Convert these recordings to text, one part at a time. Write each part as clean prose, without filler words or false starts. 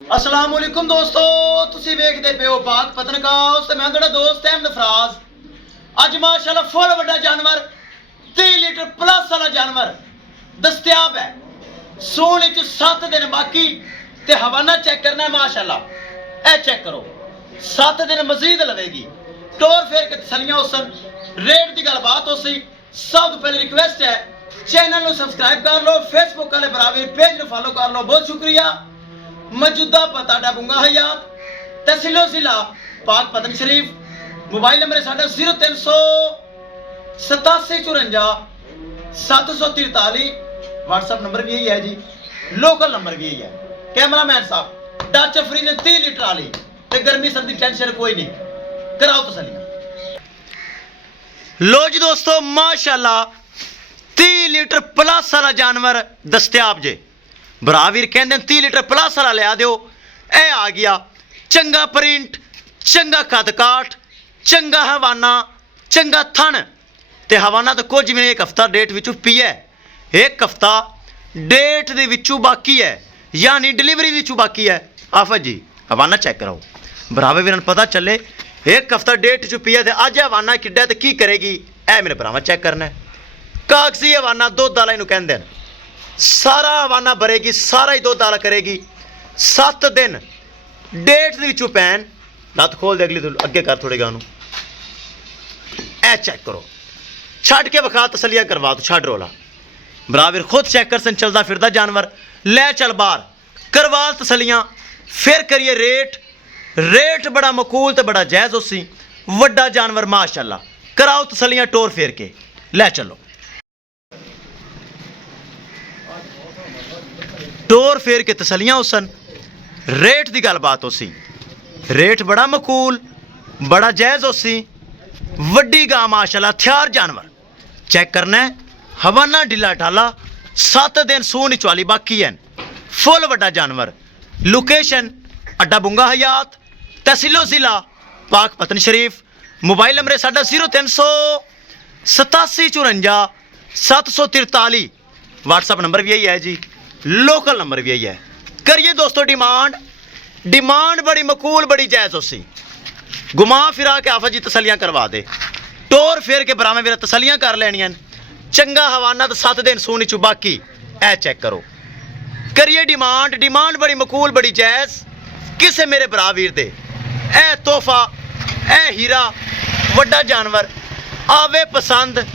अस्सलाम वालेकुम दोस्तों, तुसी वेखदे पे हो पाक पतनकाउस ते मैं तुहाडा दोस्त अहमद फराज। अज माशाल्लाह फुल वड्डा जानवर 30 लीटर प्लस वाला जानवर दस्तयाब है। सोने च 7 दिन बाकी ते हवाना चेक करना है। माशाल्लाह ए चेक करो, 7 दिन मजीद लवेगी। टोर फेर के तसलियां उसन, रेट की गलबात हो सी। सब तो पहले रिक्वेस्ट है चैनल को सब्सक्राइब कर लो, फेसबुक वाले बराबर पेज को फॉलो कर लो। बहुत शुक्रिया। मौजूदा पता डबूंगा हयात, तहसीलो जिला पाक पतन शरीफ। मोबाइल नंबर है साढ़ा 0384 व्हाट्सएप नंबर भी यही है जी, लोकल नंबर भी यही है। कैमरामैन साहब डच फ्रीज 30 लीटर वाली ते गर्मी सर्दी टेंशन कोई नहीं, कराओ तसलियां। लो जी दोस्तों, माशाल्लाह 30 लीटर प्लस वाला जानवर दस्तयाब जे। भरावीर कहते 30 लीटर प्लस वाला लिया दो। ए आ गया चंगा प्रिंट, चंगा कद काठ, चंगा हवाना, चंगा थन ते हवाना तो कुछ भी नहीं। एक हफ्ता डेट विचों पिया, एक हफ्ता डेट दे विचों बाकी है, यानी डिलीवरी विचों बाकी है। आफत जी हवाना चेक कराओ, भरावे वीरन पता चले एक हफ्ता डेट चो पिया ते अज हवाना किड्डा ते की करेगी। ए मेरे भरावा चेक करना है। कागजी हवाना दुध वाला इनू कहते हैं। सारा हवाना भरेगी, सारा ही दुध वाला करेगी। 7 दिन डेट दे विचों पैन लत खोल दे, अगली अगे कर थोड़े गानू। ए चेक करो, छड़ के विखा तसलियां करवा तू, छड़ रोला। बराबर खुद चेक कर सन, चलता फिरदा जानवर। ले चल बाहर, करवा तसलियां, फिर करिए रेट। रेट बड़ा मकूल तो बड़ा जायज़ उसी। वड्डा जानवर माशाल्लाह, कराओ तसलियां टोर फेर के ले चलो। टोर फेर के तसलियां उसन, रेट की गलबात हो सी। रेट बड़ा मकूल, बड़ा जायज़ हो सी। वड्डी गां माशाल्लाह, हथियार जानवर चेक करना है। हवाना ढिला ढाला, 7 दिन सून चवाली बाकी है। फुल वड्डा जानवर। लोकेशन अड्डा बुंगा हयात, तहसीलो जिला पाक पतन शरीफ। मोबाइल नंबर है साढ़ा 0387 743। व्हाट्सअप नंबर भी यही है जी, लोकल नंबर भी यही है। करिए दोस्तों डिमांड, डिमांड बड़ी मकूल बड़ी जायज़ हो सी। घुमा फिरा के आफत जी तसलियां करवा दे। टोर फेर के बरामे मेरा तसलियां कर लेनियां। चंगा हवाना तो 7 दिन सूनी चु बाकी। ए चेक करो, करिए डिमांड, डिमांड बड़ी मकूल बड़ी जायज़। किसे मेरे भरा वीर दे ए तोहफा, ए हीरा वड्डा जानवर आवे पसंद।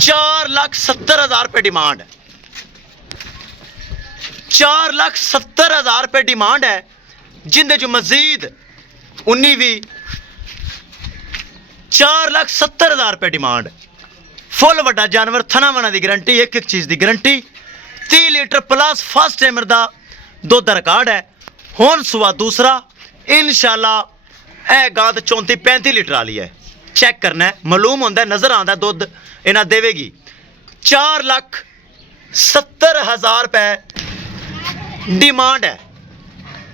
4,70,000 रुपये डिमांड, 4,70,000 रुपये डिमांड है। जिंदे जो मजीद 19 भी 4,70,000 रुपये डिमांड। फुल वड्डा जानवर, थना वना की गारंटी, एक एक चीज़ की guarantee. 30 litre plus first timer का दुध का रिकॉर्ड है। हुण सुआ दूसरा इंशाल्लाह। ए गां 34-35 लीटर वाली है। चेक करना है, मालूम होंदा, नज़र आंदा दुध इन्हें देवेगी। 4,70,000 रुपये डिमांड है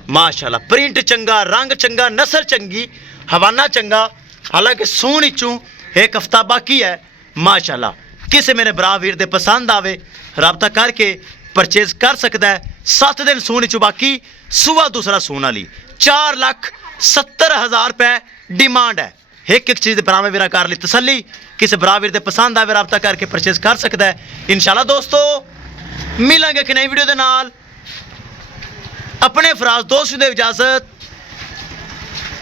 माशाल्लाह। प्रिंट चंगा, रंग चंगा, नस्ल चंगी, हवाना चंगा। हालांकि सून इचू एक हफ्ता बाकी है माशाल्लाह। किसे मेरे भरा वीर दे पसंद आवे रबता करके परचेज कर सकता है। 7 दिन सून इचू बाकी, सुबह दूसरा सून वाली। 4,70,000 रुपये डिमांड है। एक एक चीज़ भरावे वीरा कर ली तसली। किसी भरा वीर दे पसंद आवे रबता करके परचेज कर सकता है इंशाल्लाह। दोस्तों मिलेंगे कि नई वीडियो के नाल। अपने फराज दोस्त दे इजाजत,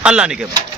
अल्लाह निगहबान।